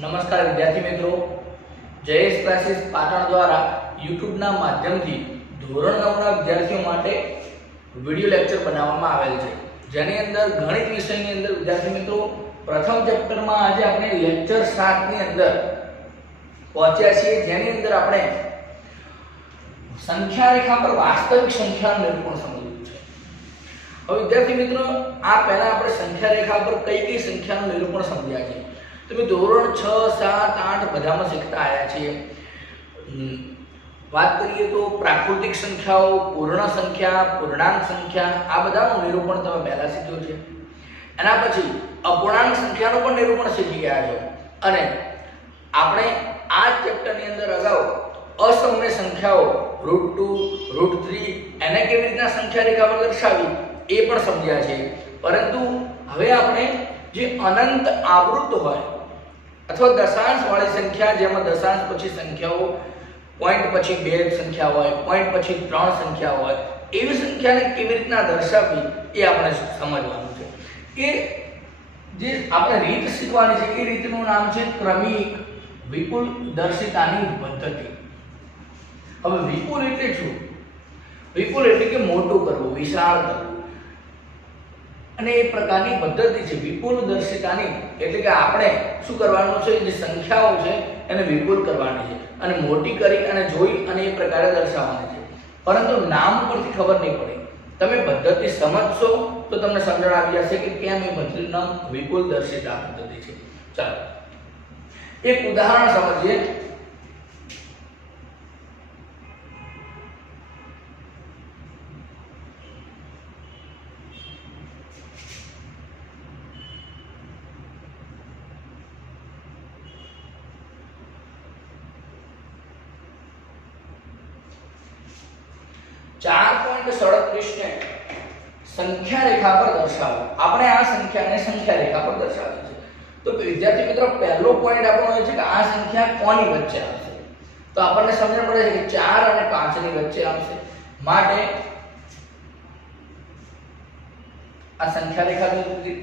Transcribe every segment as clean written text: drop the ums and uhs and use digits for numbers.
નમસ્કાર વિદ્યાર્થી મિત્રો, જયેશ ક્લાસીસ પાટણ દ્વારા યુટ્યુબના માધ્યમથી ધોરણ 9ના વિદ્યાર્થીઓ માટે વિડિયો લેક્ચર બનાવવામાં આવેલ છે, જેની અંદર ગણિત વિષયની અંદર વિદ્યાર્થી મિત્રો પ્રથમ ચેપ્ટરમાં આજે આપણે લેક્ચર 7 ની અંદર પહોંચ્યા છીએ, જેની અંદર આપણે સંખ્યા રેખા પર વાસ્તવિક સંખ્યાનું નિરૂપણ સમજ્યું છે। હવે વિદ્યાર્થી મિત્રો, આ પહેલા આપણે સંખ્યા રેખા પર કઈ કઈ સંખ્યાનું નિરૂપણ સમજ્યા છે। તમે ધોરણ 6, 7, 8 બધામાં શીખતા આવ્યા છીએ। વાત કરીએ તો પ્રાકૃતિક સંખ્યાઓ, પૂર્ણ સંખ્યા, પૂર્ણાંક સંખ્યા, આ બધાનું નિરૂપણ તમે પહેલા શીખ્યું છે। એના પછી અપૂર્ણાંક સંખ્યાનું પણ નિરૂપણ શીખી ગયા છો, અને આપણે આ ચેપ્ટરની અંદર અગાઉ અસમય સંખ્યાઓ √2, √3 એને કેવી રીતના સંખ્યા રેખા પર દર્શાવી એ પણ સમજ્યા છે। પરંતુ હવે આપણે જે અનંત આવૃત હોય અથવા દશાંશ વાળી સંખ્યા, જેમાં દશાંશ પછી સંખ્યાઓ પોઈન્ટ પછી 2 સંખ્યા હોય, પોઈન્ટ પછી 3 સંખ્યા હોય, એવી સંખ્યાને કેવી રીતના દર્શાવવી એ આપણે સમજવાનું છે। કે જે આપણે રીત શીખવાની છે એ રીતનું નામ છે ક્રમિક વિપુલ દર્શિતાની પદ્ધતિ। હવે વિપુલ એટલે શું? વિપુલ એટલે કે મોટું કરવું, વિશાળ કરવું, અને એ પ્રકારની પદ્ધતિ છે વિપુલ દર્શિતાની। એટલે કે આપણે શું કરવાનું છે, જે સંખ્યાઓ છે એને વિપુલ કરવાની છે અને મોટી કરી અને જોઈ અને એ પ્રકારે દર્શાવવાની છે। પરંતુ નામ પરથી ખબર નહીં પડે, તમે પદ્ધતિ સમજશો તો તમને સમજણ આવી જશે કે કેમ એ પદ્ધતિનું નામ વિપુલ દર્શિતા પદ્ધતિ છે। ચાલો એક ઉદાહરણ સમજીએ। ચાર 4.37 ને સંખ્યા રેખા પર દર્શાવો। આપણે આ સંખ્યાને સંખ્યા રેખા પર દર્શાવી છે। તો વિદ્યાર્થી મિત્રો, પહેલો પોઈન્ટ આપણો એ છે કે આ સંખ્યા કોની વચ્ચે આવશે? તો આપણને સમજણ પડે છે કે 4 અને 5 ની વચ્ચે આવશે, માટે આ સંખ્યા રેખા દોરી,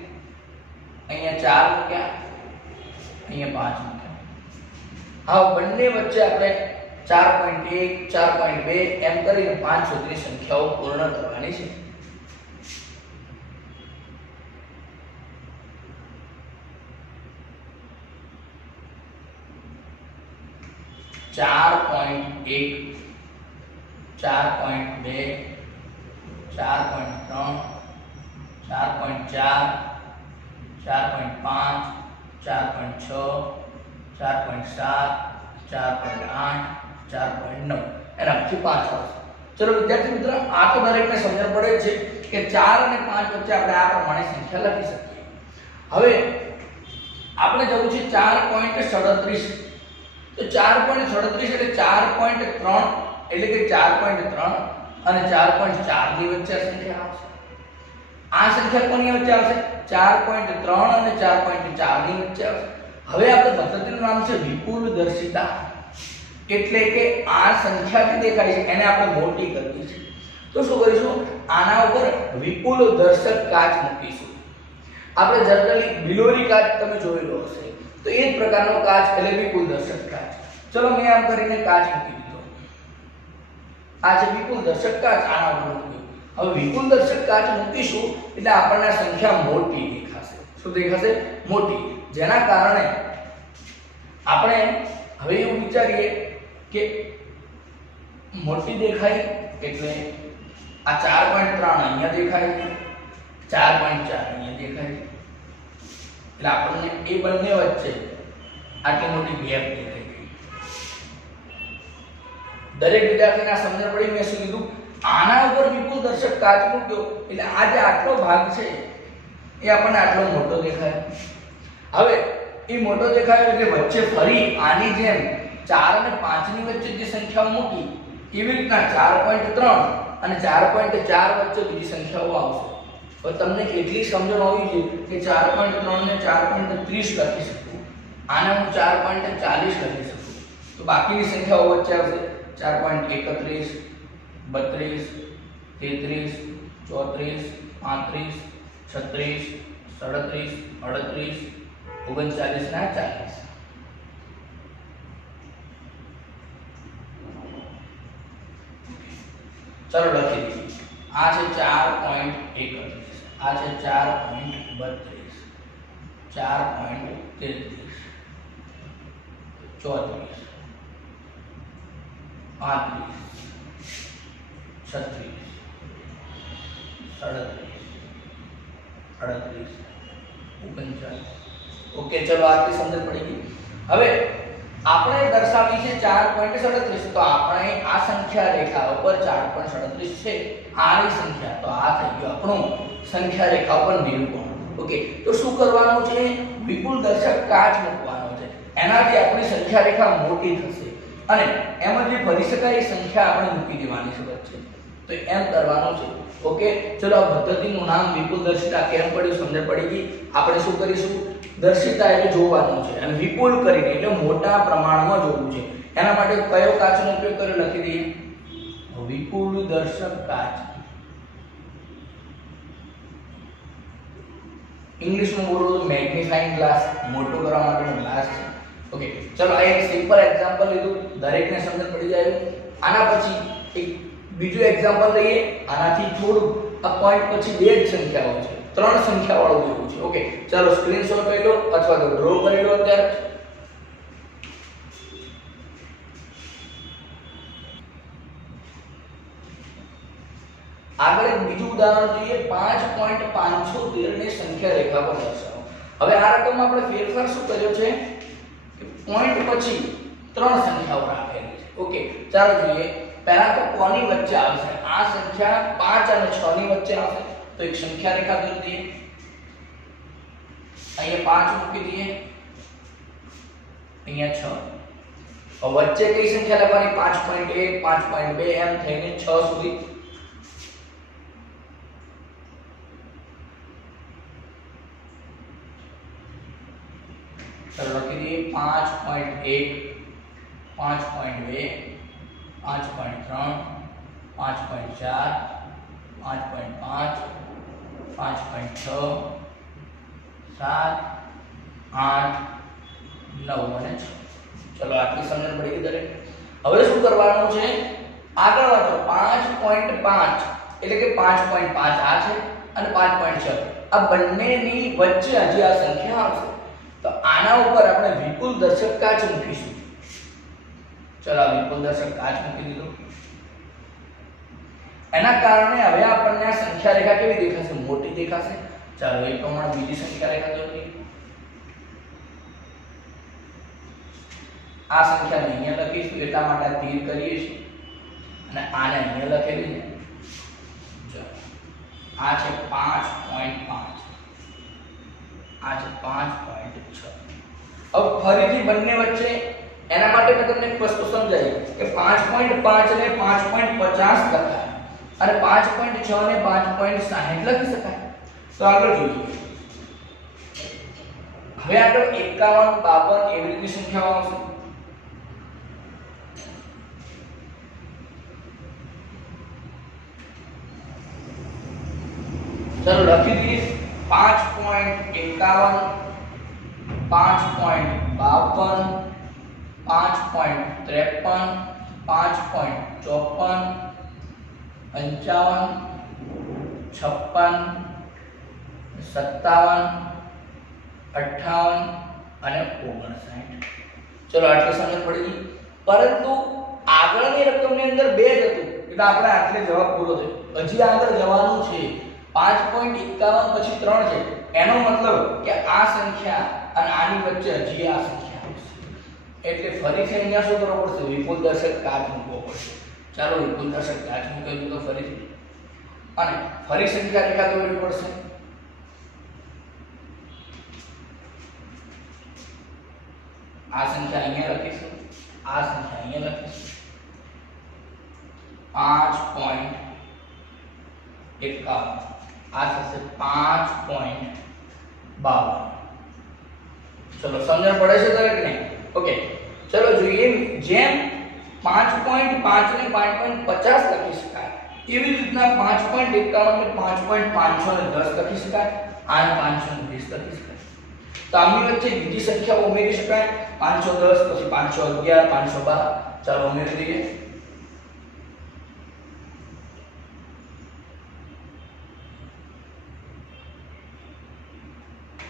અહીંયા 4 મૂક્યા, અહીંયા 5 મૂક્યા। આ બંને વચ્ચે આપણે 4.1, 4.2 એમ કરીને 5 સુધીની સંખ્યાઓ પૂર્ણ કરવાની છે। ચાર 4.1, 4.2, 4.3, 4.4, 4.5, 4.6, 4.7, 4.8, 4.9 એના પછી 5 આવશે। ચલો વિદ્યાર્થી મિત્રો, આ તો દરેકને સમજણ પડે છે કે 4 અને 5 વચ્ચે આપણે આ પ્રમાણે સંખ્યા લખી શકીએ। હવે આપણે જવું છે 4.37। તો 4.37 એટલે 4.3 એટલે કે 4.3 અને 4.4 ની વચ્ચે સંખ્યા આવશે। આ સંખ્યા કોની વચ્ચે આવશે? 4.3 અને 4.4 ની વચ્ચે આવશે। હવે આપણે પદ્ધતિનું નામ છે વિપુલ દર્શિતા। એટલે કે આ સંખ્યા જે દેખાય છે એને આપણે મોટી કરવી છે। તો શું કરીશું? આના ઉપર વિપુલ દર્શક કાચ મૂકીશું। આપણે જનરલી બિલોરી કાચ તમે જોયેલો હશે, તો એ જ પ્રકારનો કાચ એટલે વિપુલ દર્શક કાચ। ચલો મેં આમ કરીને કાચ મૂકી દીધો, આ છે વિપુલ દર્શક કાચ, આના ઉપર મૂક્યું। હવે વિપુલ દર્શક કાચ મૂકીશું એટલે આપણને સંખ્યા મોટી દેખાશે। શું દેખાશે? મોટી। જેના કારણે આપણે હવે એવું વિચારીએ કે મોટી દેખાય એટલે આ 4.3 અહીંયા દેખાય, 4.4 અહીંયા દેખાય, એટલે આપણને એ બંને વચ્ચે આટલી મોટી ગેપ દેખાય ગઈ। દરેક વિદ્યાર્થીને સમજણ પડી? મેં શું કીધું? આના ઉપર વિપુલ દર્શક કાચ મૂક્યો એટલે આ જે આટલો ભાગ છે એ આપણને આટલો મોટો દેખાય। હવે એ મોટો દેખાય એટલે વચ્ચે ફરી આની જેમ 4 અને 5 ની વચ્ચે જે સંખ્યાઓ મૂકી એવી રીતના 4.3 અને 4.4 વચ્ચે બીજી સંખ્યાઓ આવશે। હવે તમને એટલી સમજણ હોવી જોઈએ કે 4.3 ને 4.30 લખી શકું, આને હું 4.40 લખી શકું, તો બાકીની સંખ્યાઓ વચ્ચે આવશે 4.31, 32, 33, 34, 35, 36, 37, 38, 39 ના 40। ચલો લખી દઈએ. આ છે 4.31, આ છે 4.32, 4.33, 34, 35, 36, 37, 38, 39. ઓકે, ચલો આટલી સમજ પડી ગઈ. હવે આપણે દર્શાવી છે 4.37, તો આપણે આ સંખ્યા રેખા ઉપર 4.37 છે આની સંખ્યા, તો આ થઈ ગયો આપણું સંખ્યા રેખા ઉપર નિરૂપણ. ઓકે, તો શું કરવાનું છે? વિપુલ દર્શક કાચ મૂકવાનો છે, એનાથી આપણી સંખ્યા રેખા મોટી થશે અને એમાં જે ભરી શકાય એ સંખ્યા આપણે મૂકી દેવાની છે વચ્ચે, તો એમ કરવાનું છે. ઓકે, ચલો આ પદ્ધતિનું નામ વિપુલ દર્શિતા કેમ પડ્યું સમજ પડી ગઈ. આપણે શું કરીશું? દર્શિતા એટલે જોવાનું છે અને વિપુલ કરીને એટલે મોટા પ્રમાણમાં જોવું છે. એના માટે કયો કાચનો ઉપયોગ કર્યો લખી દઈએ. વિપુલ દર્શક કાચ. ઇંગ્લિશમાં બોલો તો મેગ્નીફાઇંગ ગ્લાસ, મોટો કરવા માટેનો ગ્લાસ છે. ઓકે, ચલો આ એક સિમ્પલ એક્ઝામ્પલ લીધું, દરેકને સમજ પડી જાય. આના પછી એક બીજું એક્ઝામ્પલ લઈએ. આનાથી થોડું આ પોઈન્ટ પછી બે જ સંખ્યાઓ છે, ત્રણ સંખ્યા વાળું જોવું છે. ઓકે, ચાલો સ્ક્રીનશોટ લઈ લો અથવા તો ડ્રો કરી લો. અત્યારે આગળ એક બીજું ઉદાહરણ જોઈએ. 5.513 ને સંખ્યા રેખા પર દર્શાવો. હવે આ રકમમાં આપણે ફેરફાર શું કર્યો છે કે પોઈન્ટ પછી ત્રણ સંખ્યાઓ રાખેલી છે. ઓકે, ચાલો જોઈએ. પહેલા તો કોની વચ્ચે આવશે? આ સંખ્યા 5 અને 6 ની વચ્ચે આવશે, તો એક સંખ્યા રેખા દોરી દઈએ. અહીંયા 5 મૂકી દઈએ, અહીંયા 6. હવે વચ્ચે કઈ સંખ્યા લખવાની? 5.1, 5.2 એમ થઈને 6 સુધી. चलो लखी दिए 5.1, 5.2, 5.3, 5.4, 5.5, 5.6, 7, 8, 9 અને 6. ચલો આટલી સમજણ પડી ગઈ દરેક. હવે શું કરવાનું છે? આગળ વાંચો. 5.5 એટલે કે 5.5 આ છે અને 5.6 આ બંનેની વચ્ચે હજી આ સંખ્યા આવશે, તો આના ઉપર આપણે વિપુલ દર્શક કાચ મૂકીશું. ચલો વિપુલ દર્શક કાચ મૂકી દીધો. એના કારણે હવે આપણને આ સંખ્યા રેખા કેવી દેખાશે? મોટી દેખાશે. ચાલો એ પ્રમાણે બીજી સંખ્યા રેખા દોરીએ. આ સંખ્યાને અહીંયા લખીશું એટલા માટે આ તીર કરીએ છીએ અને આને અહીંયા લખેલી છે. ચાલો આ છે 5.5, આ છે 5.6. હવે ફરીથી બંને વચ્ચે એના માટે મેં તમને એક વસ્તુ સમજાવી કે 5.5 ને 5.50 લખાય અને 5.6 ને 5.60 લખી શકાય. તો આગળ જોઈએ. હવે આગળ 51, 52 એવી રીતની સંખ્યાઓ આવશે. ચલો લખી દઈએ. 5.51, 5.52, 5.53, 5.54, 55, 56, 57, 58 અને 59. ચલો આટલી સમજ પડી ગઈ. પરંતુ આગળની રકમની અંદર 2 જ હતું એટલે આપણે આટલે જવાબ પૂરો થયો. હજી આગળ જવાનું છે. 5.51 પછી 3 છે, એનો મતલબ કે આ સંખ્યા અને આની વચ્ચે હજી આ સંખ્યા આવશે. એટલે ફરીથી અહીંયા શું કરવું પડશે? વિપુલ દર્શક કાચ મૂકવો પડશે. ચાલો વિપુલ દર્શક કાચ મૂકી દીધો ફરીથી અને ફરી સંખ્યા રેખા દોરવી પડશે. આ સંખ્યા અહીંયા લખીશું, આ સંખ્યા અહીંયા લખીશું. 5.51 આ થશે 5.52. ચલો સમજણ પડે છે દરેકને? ઓકે, ચલો જોઈએ. જેમ 5.5 ને 5.50 લખી શકાય એવી રીતના 5.51 ને 5.510 લખી શકાય, અને 520 લખી શકાય. તો આમની વચ્ચે બીજી સંખ્યા ઉમેરી શકાય. 510 પછી 511, 512. ચાલો ઉમેરી દઈએ.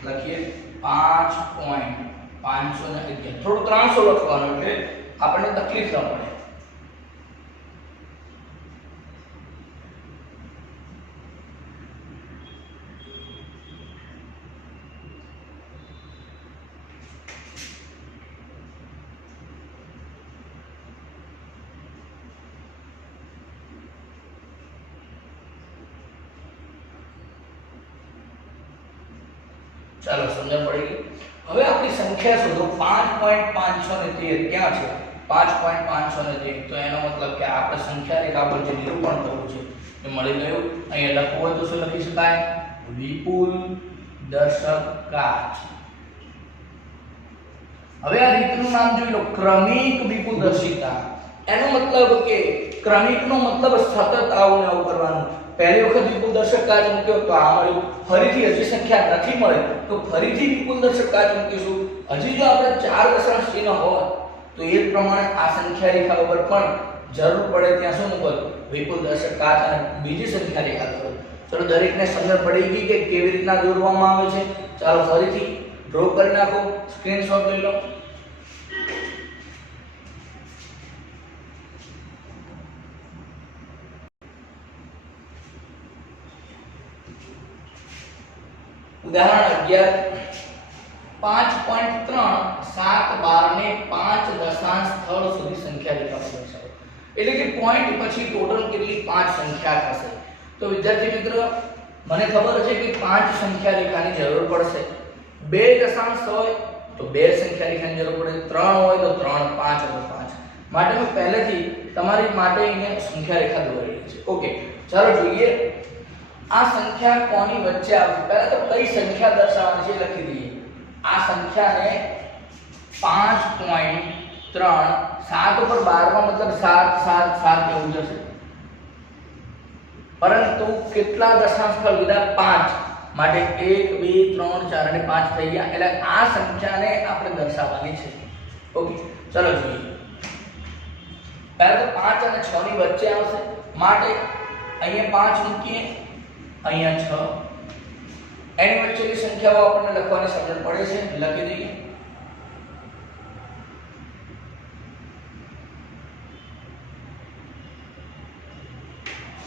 લખીએ 5.511 થોડું 300 લખવાનું એટલે આપણને તકલીફ ન પડે. ચાલો સમજણ પડી ગઈ. હવે આપણી સંખ્યા શોધો 5.513 ક્યાં છે? 5.513 તો એનો મતલબ કે આપણે સંખ્યા રેખા પર જે નિરૂપણ કરવું છે એ મળી ગયું. અહીંયા લખવું હોય તો શું લખી શકાય? વિપુલ દર્શક કાચ. હવે આ રીતનું નામ જોઈ લો, ક્રમિક વિપુલ દર્શિકા. એનો મતલબ કે ક્રમિકનો મતલબ સતત આવું ને આવું કરવાનું. પહેલી વખત વિપુલ દર્શક કાચ મૂક્યો તો આ મળ્યું, ફરીથી હજી સંખ્યા નથી મળે તો ફરીથી વિપુલ દર્શક કાચ મૂકીશું. હજી જો આપણે 4 દશાંશ ચિહ્ન હોય તો એ પ્રમાણે આ સંખ્યા રેખા ઉપર પણ જરૂર પડે ત્યાં શું મૂકવું? વિપુલ દર્શક કાચ અને બીજી સંખ્યા રેખા દોરો. ચલો દરેકને સમજ પડી ગઈ કે કેવી રીતના દોરવામાં આવે છે. ચાલો ફરીથી ડ્રો કરી નાખો, સ્ક્રીનશોટ લઈ લો. ઉદાહરણ 11 5.3 7 12 ને 5 દશાંશ સ્થળ સુધી સંખ્યા રેખા પર દર્શાવો. એટલે કે પોઈન્ટ પછી ટોટલ કેટલી 5 સંખ્યા થશે. તો વિદ્યાર્થી મિત્રો મને ખબર છે કે 5 સંખ્યા રેખાની જરૂર પડશે. 2 દશાંશ હોય તો 2 સંખ્યા રેખાની જરૂર પડે, 3 હોય તો 3, 5 હોય તો 5. માટે મેં પહેલેથી તમારી માટે અહીંયા સંખ્યા રેખા દોરેલી છે. ઓકે, ચાલો જોઈએ આ સંખ્યા કોની વચ્ચે આવશે. પહેલા તો કઈ સંખ્યા દર્શાવવાની છે લખી દઈએ. આ સંખ્યાને 5.3 7 ઉપર 12 માં મતલબ 7 7 7 એવું જશે, પરંતુ કેટલા દશાંશ સ્થળ લીધા? 5. માટે 1 2 3 4 અને 5 થઈ ગયા. એટલે આ સંખ્યાને આપણે દર્શાવવાની છે. ઓકે, ચલો જોઈએ. પહેલા તો 5 અને 6 ની વચ્ચે આવશે. માટે અહીંયા 5 મૂકીએ, અહીંયા 6. એની વચ્ચેની સંખ્યાઓ આપણને લખવાની સમજણ પડે છે, લખી દઈએ.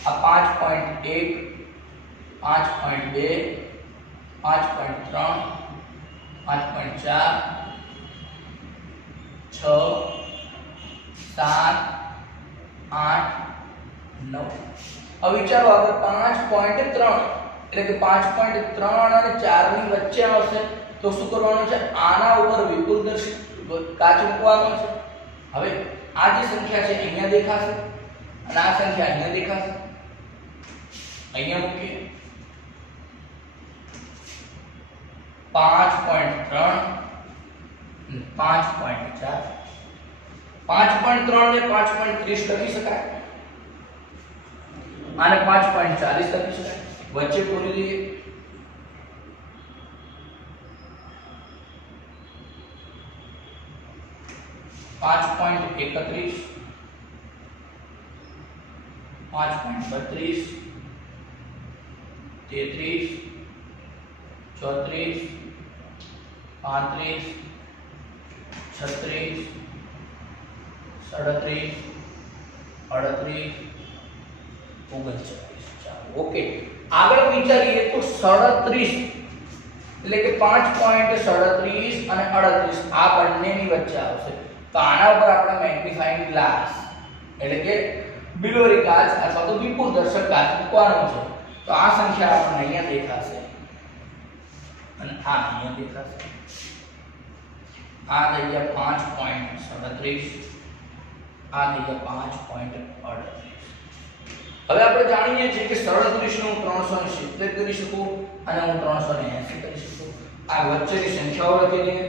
આ 5.1 5.2 5.3 5.4 6 7 8 9. હવે વિચારો આગળ 5.3 એટલે કે 5.3 અને 4 ની વચ્ચે આવશે તો શું કરવાનું છે? આના ઉપર વિપુલ દર્શક કાચ મૂકવાનો છે. હવે આ જે સંખ્યા છે અહીંયા દેખાશે અને આ સંખ્યા અહીંયા દેખાશે. અહીંયા મૂકીએ 5.3 5.4 5.3 ને 5.30 લખી શકાય, આને 5.40 લખી શકાય. વચ્ચે પૂરી દઈએ. 5.31 5.32 33 34 35 36 37 38 39. ઓકે, આગળ વિચારીએ તો 37 એટલે કે 5.37 અને 38 આ બંનેની વચ્ચે આવશે. તો આના ઉપર આપણે મેગ્નીફાઇંગ ગ્લાસ એટલે કે બિલોરી કાચ અથવા તો વિપુલ દર્શક કાચ મૂકવાનો છે. તો આ સંખ્યા આપણને અહીંયા દેખાશે અને આ અહીંયા દેખાશે. આ થઈ ગયા 5.37, આ થઈ ગયા 5.38. હવે આપણે જાણીએ છીએ કે 37 નું 370 કરી શકું અને હું 380 કરી શકું. આ વચ્ચેની સંખ્યાઓ લખી દઈએ.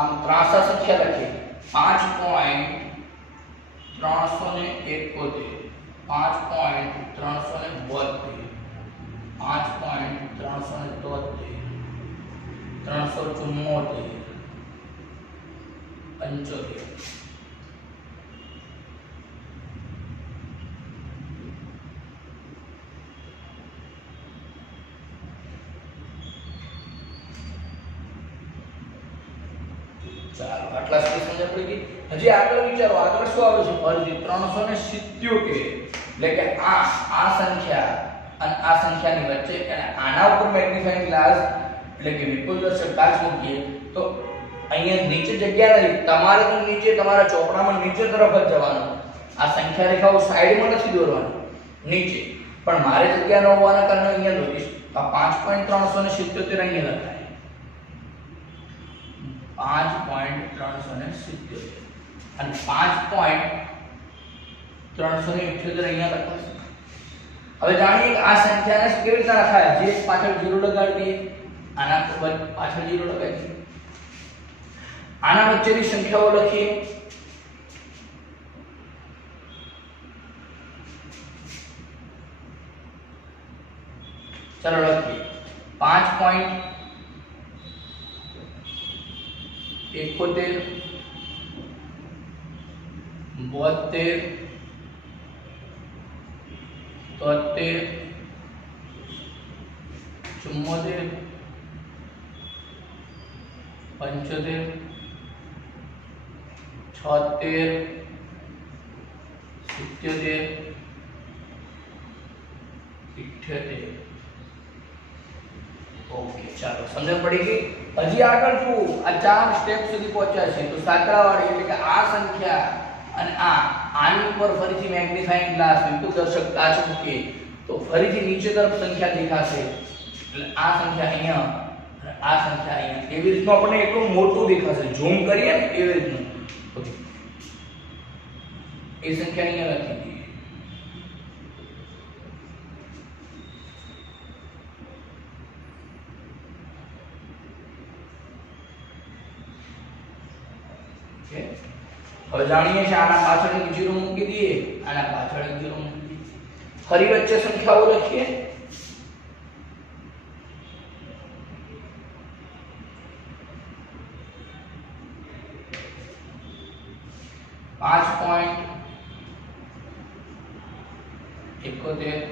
આમ ત્રાંસા સંખ્યા લખીએ 5.371 5.372 5.373 374 75 ચાલો આટલા સુધી સમજ પડી ગઈ। હજી આગળ વિચારો, આગળ શું આવે છે? ફરીથી 377 એટલે કે આ સંખ્યા અને આ સંખ્યાની વચ્ચે અને આના ઉપર મેગ્નીફાઇંગ ગ્લાસ એટલે કે વિપુલદર્શક કાચ મૂકીએ તો અહીંયા નીચે જગ્યા નથી, તમારે તો નીચે તમારા ચોપડામાં નીચે તરફ જ જવાનું। આ સંખ્યા રેખાઓ સાઈડમાં નથી દોરવાની, નીચે, પણ મારે જગ્યા ન હોવાના કારણે અહીંયા દોરીશ। આ 5.377 અહીંયા લખાય, 5.377 અને 5.378 અહીંયા લખાશે। હવે જાણીએ કે આ સંખ્યાને કેવી રીતે લખાય। જે પાછળ 0 લગાડી દઈએ, આના પાછળ 0 લગાડી દઈએ, આના વચ્ચેની સંખ્યાઓ લખીએ। चलो लखिए 5.71 72 73 74 75 76 77 78। ओके, चलो समझ पड़ी गई। हजी આગળ શું આ ચાર સ્ટેપ સુધી પહોંચ્યા છે તો સાંકળાવાળી એટલે કે આ સંખ્યા અને આની ઉપર ફરીથી મેગ્નીફાઇંગ ગ્લાસ વિપુલદર્શક કાચ મૂકીએ તો ફરીથી નીચે તરફ સંખ્યા દેખાશે। એટલે આ સંખ્યા અહીંયા અને આ સંખ્યા અહીંયા એવી રીતનું આપણને એટલું મોટું દેખાશે, ઝૂમ કરીએ ને એવી રીતનું। ઓકે, એ સંખ્યા અહીંયા લખી દઈએ। હવે જાણીએ છીએ આના પાછળ એક 0 મૂકી દઈએ, આના પાછળ એક 0 મૂકી દઈએ, ફરી વચ્ચે સંખ્યાઓ લખીએ। 5.71 72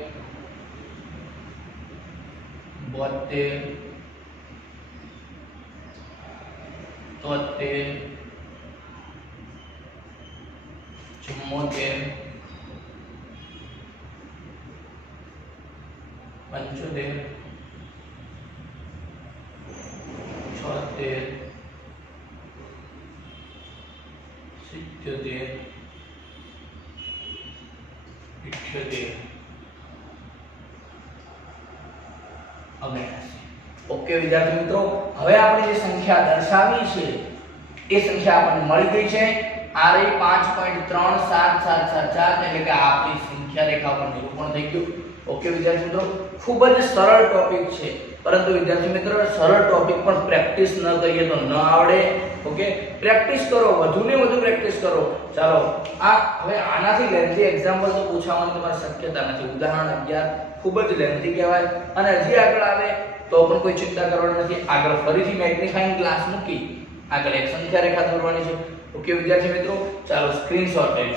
73 74 75 76 77 78 ओके विद्यार्थी मित्रों, હવે આપણે જે સંખ્યા દર્શાવી છે એ સંખ્યા આપણને મળી ગઈ છે। આ રહી 5.37774 એટલે કે આપણી સંખ્યા રેખા પર નિરૂપણ થઈ ગયું। ઓકે વિદ્યાર્થી મિત્રો, ખૂબ જ સરળ ટોપિક છે, પરંતુ વિદ્યાર્થી મિત્રો સરળ ટોપિક પણ પ્રેક્ટિસ ન કરીએ તો ન આવડે। ઓકે, પ્રેક્ટિસ કરો, વધુને વધુ પ્રેક્ટિસ કરો। ચાલો આ હવે આનાથી લેન્થી એક્ઝામ્પલ તો પૂછવાની તમારી શક્યતા નથી। ઉદાહરણ 11 ખૂબ જ લેન્થી કહેવાય અને હજી આગળ આવે તો પણ કોઈ ચિંતા કરવાની નથી। આગળ ફરીથી મેગ્નીફાઇંગ ગ્લાસ મૂકી આગળ એક સંખ્યા રેખા દોરવાની છે। ओके विद्यार्थी मित्रों, चलो स्क्रीनशॉट ले लो।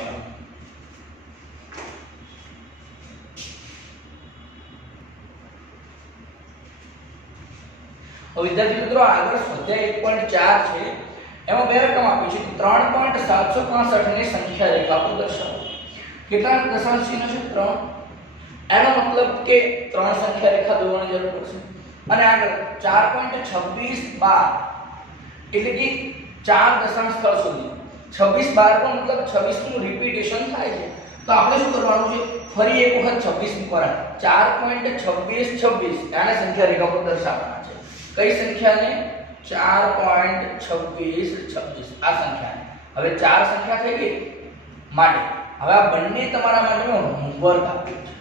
और विद्यार्थी मित्रों આગળ સ્વાધ્યાય 1.4 છે, એમાં બે રકમ આપી છે 3.765 ની સંખ્યા રેખા પર દર્શાવો। કેટલા દશાંશ ચિહ્ન છે? 3। એનો મતલબ કે 3 સંખ્યા રેખા દોરવાની જરૂર પડશે અને આગળ 4.2612 એટલે કે 4 દશાંશ સ્થળ સુધી 26 12 નો મતલબ 26 નું રિપીટેશન થાય છે, તો આપણે શું કરવાનું છે? ફરી એક વખત 26 મૂકવાના। 4.2626 આને સંખ્યા રેખા પર દર્શાવવાના છે। કઈ સંખ્યાને? 4.2626 આ સંખ્યાને। હવે 4 સંખ્યા થઈ ગઈ માટે હવે આ બંને તમારા માટે હોમવર્ક આપ્યું છે।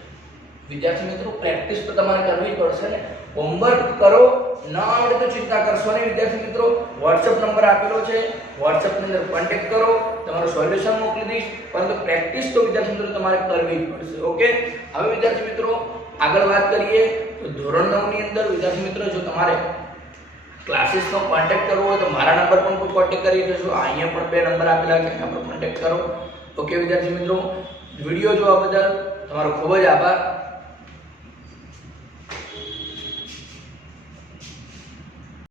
વિદ્યાર્થી મિત્રો પ્રેક્ટિસ તો તમારે કરવી પડશે ને, હોમવર્ક કરો। ન આવડે તો ચિંતા કરશો નહીં વિદ્યાર્થી મિત્રો, WhatsApp નંબર આપેલો છે, WhatsApp ની અંદર કોન્ટેક્ટ કરો, તમારું સોલ્યુશન મોકલી દઈશ, પરંતુ પ્રેક્ટિસ તો વિદ્યાર્થી મિત્રો તમારે કરવી જ પડશે। ઓકે, હવે વિદ્યાર્થી મિત્રો આગળ વાત કરીએ તો ધોરણ 9 ની અંદર વિદ્યાર્થી મિત્રો જો તમારે ક્લાસીસનો કોન્ટેક્ટ કરવો હોય તો મારા નંબર પર પણ કોન્ટેક્ટ કરી લેજો। અહીંયા પણ બે નંબર આપેલા છે, એના પર કોન્ટેક્ટ કરો। ઓકે વિદ્યાર્થી મિત્રો, વિડિયો જોવા બદલ તમારો ખૂબ જ આભાર।